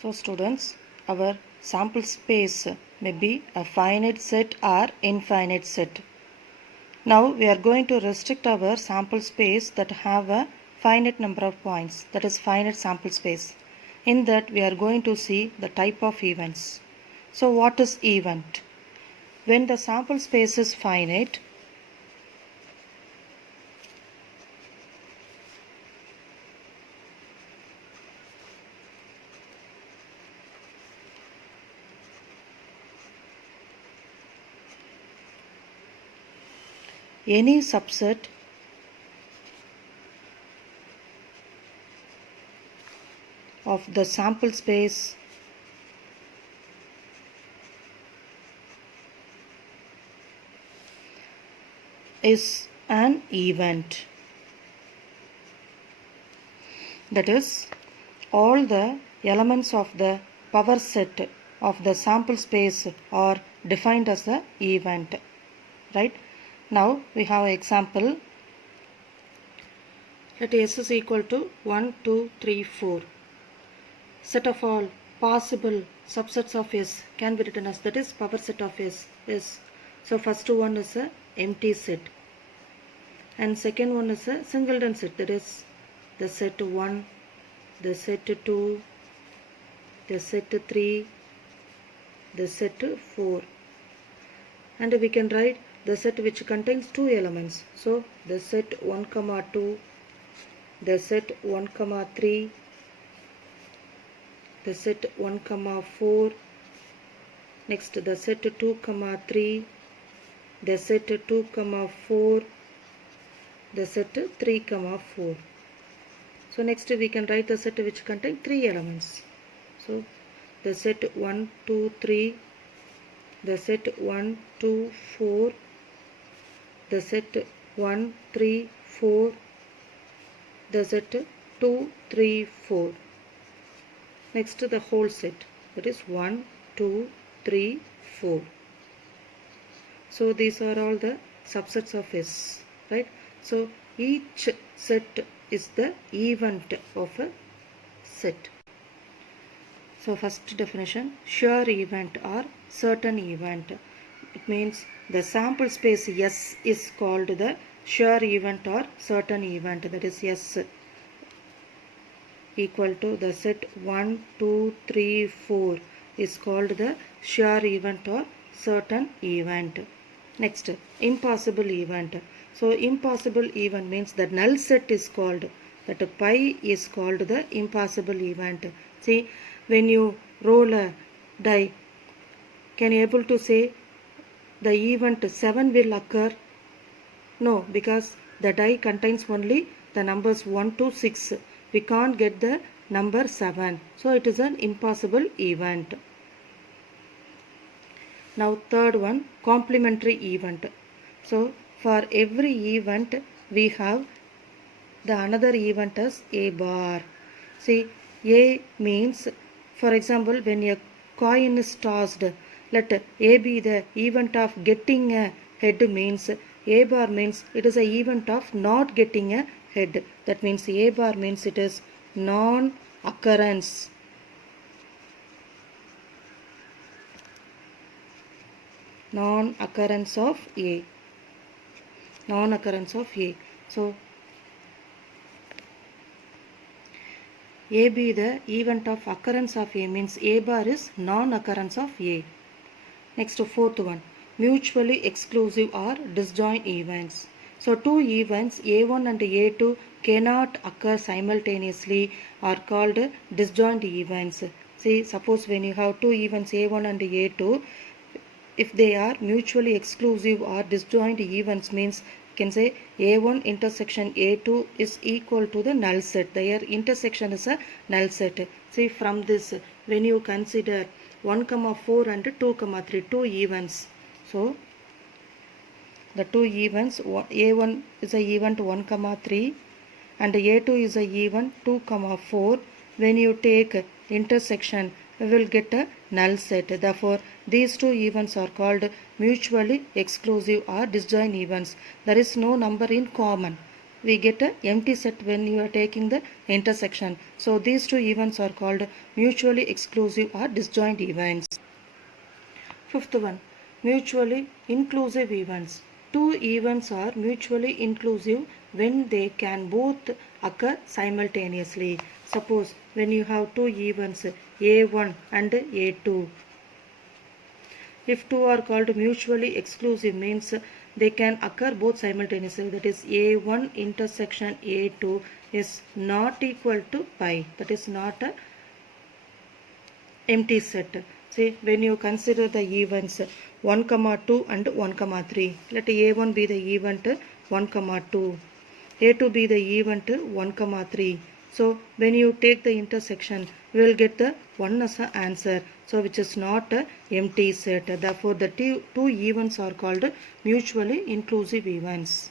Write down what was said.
So students, our sample space may be a finite set or infinite set. Now we are going to restrict our sample space that have a finite number of points, that is finite sample space. In that we are going to see the type of events. So what is event? When the sample space is finite, any subset of the sample space is an event. That is, all the elements of the power set of the sample space are defined as an event. Right? Now we have an example. Let S is equal to 1, 2, 3, 4. Set of all possible subsets of S can be written as, that is, power set of S. So first one is a empty set. And second one is a singleton set, that is the set 1, the set 2, the set 3, the set 4. And we can write the set which contains two elements. So the set 1, 2, the set 1, 3, the set 1, 4, next the set 2, 3, the set 2, 4, the set 3, 4. So next we can write the set which contains three elements. So the set 1, 2, 3, the set 1, 2, 4, the set 1, 3, 4, the set 2, 3, 4. Next the whole set, that is 1, 2, 3, 4. So these are all the subsets of S, right? So each set is the event of a set. So first definition, sure event or certain event. It means the sample space S is called the sure event or certain event, that is S equal to the set 1, 2, 3, 4 is called the sure event or certain event. Next, impossible event. So impossible event means the null set is called, that pi is called the impossible event. See, when you roll a die, can you able to say the event 7 will occur? No, because the die contains only the numbers 1 to 6. We can't get the number 7. So it is an impossible event. Now third one, complementary event. So for every event we have the another event as A bar. See, A means, for example, when a coin is tossed, let A be the event of getting a head, means A bar means it is an event of not getting a head. That means A bar means it is non-occurrence. Non-occurrence of A. Non-occurrence of A. So A be the event of occurrence of A means A bar is non-occurrence of A. Next, fourth one, mutually exclusive or disjoint events. So two events A1 and A2 cannot occur simultaneously are called disjoint events. See, suppose when you have two events A1 and A2, if they are mutually exclusive or disjoint events, means you can say A1 intersection A2 is equal to the null set. Their intersection is a null set. See, from this, when you consider 1, 4 and 2, 3, two events. So the two events, A1 is a event 1, 3 and A2 is a event 2, 4. When you take intersection, we will get a null set. Therefore, these two events are called mutually exclusive or disjoint events. There is no number in common. we get a empty set when you are taking the intersection. So these two events are called mutually exclusive or disjoint events. Fifth one, mutually inclusive events. Two events are mutually inclusive when they can both occur simultaneously. Suppose when you have two events A1 and A2. If two are called mutually exclusive means they can occur both simultaneously. That is A1 intersection A2 is not equal to pi. That is not a empty set. See, when you consider the events 1, 2 and 1, 3. Let A1 be the event 1, 2. A2 be the event 1, 3. So when you take the intersection, we will get the 1 as an answer. So which is not a empty set. Therefore the two events are called mutually inclusive events.